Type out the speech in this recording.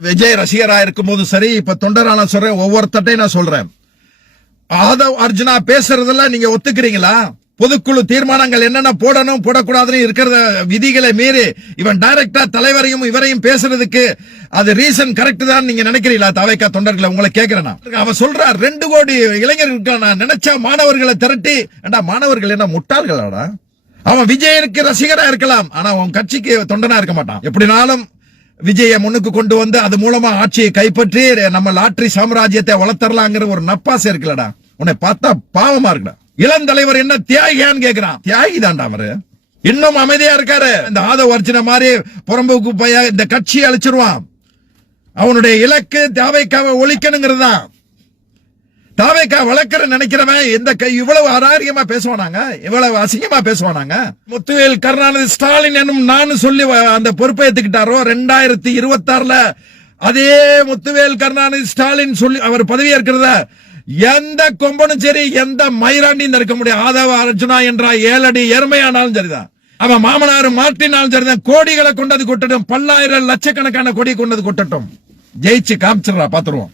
விஜய் ரசிகரா இருக்கும் போது சரி இப்ப தொண்டரா நான் சொல்றேன் ஒவ்வொருத்தட்டையும் நான் சொல்றேன். ஆதவ் அர்ஜுனா பேசுறதெல்லாம் நீங்க ஒத்துக்கிறீங்களா? பொதுக்குழு தீர்மானங்கள் என்னென்ன போடணும் போடக்கூடாதுன்னு இருக்கிற விதிகளை மீறி இவன் டைரக்டா தலைவரையும் இவரையும் பேசுறதுக்கு அது ரீசன் கரெக்ட் தான் நீங்க நினைக்கிறீங்களா? தவைக்கா தொண்டர்களை உங்களை கேட்கிறேன் நான். அவன் ரெண்டு கோடி இளைஞர்களுக்கு நான் நினைச்சா மாணவர்களை திரட்டி ஏண்டா மாணவர்கள் என்ன முட்டாள்களாடா? அவன் விஜயனுக்கு ரசிகரா இருக்கலாம் ஆனா அவன் கட்சிக்கு தொண்டனா இருக்க மாட்டான். எப்படினாலும் விஜய முன்னுக்கு கொண்டு வந்து அது மூலமா ஆட்சியை கைப்பற்றி நம்ம லாட்டரி சாம்ராஜ்யத்தை வளர்த்தரலாங்கிற ஒரு நப்பாசை இருக்குல்லடா. உன்னை பார்த்தா பாவமா இருக்குடா. இளம் தலைவர் என்ன தியாகியான்னு கேக்குறான். தியாகி தான்டா அவரு. இன்னும் அமைதியா இருக்காரு. இந்த ஆதவ அர்ச்சனை மாதிரி புறம்போக்கு பைய இந்த கட்சியை அழிச்சிருவான். அவனுடைய இலக்கு தேவைக்காக ஒழிக்கணுங்கிறது தான். தாவேக்கா வளர்க்கிற நினைக்கிறவன் எந்த கை இவ்வளவு அராரியமா பேசுவானாங்க இவ்வளவு அசிங்கமா பேசுவானாங்க முத்துவேல் கருணாநிதி ஸ்டாலின் என்னும் நானும் சொல்லி வ- அந்த பொறுப்பை ஏத்துக்கிட்டாரோ? ரெண்டாயிரத்தி இருபத்தி ஆறுல அதே முத்துவேல் கருணாநிதி ஸ்டாலின் சொல்லி அவர் பதவி ஏற்கிறத எந்த கொம்பனும் சரி எந்த மயிராண்டியும் இருக்க முடியும் ஆதவ அர்ஜுனா என்ற ஏழடி எருமையானாலும் சரிதான். அவன் மாமனார் மாட்டினாலும் சரிதான். கோடிகளை கொண்டது கொட்டட்டும். பல்லாயிரம் லட்சக்கணக்கான கோடி கொண்டது கொட்டட்டும். ஜெயிச்சு காமிச்சிடறா பாத்துருவோம்.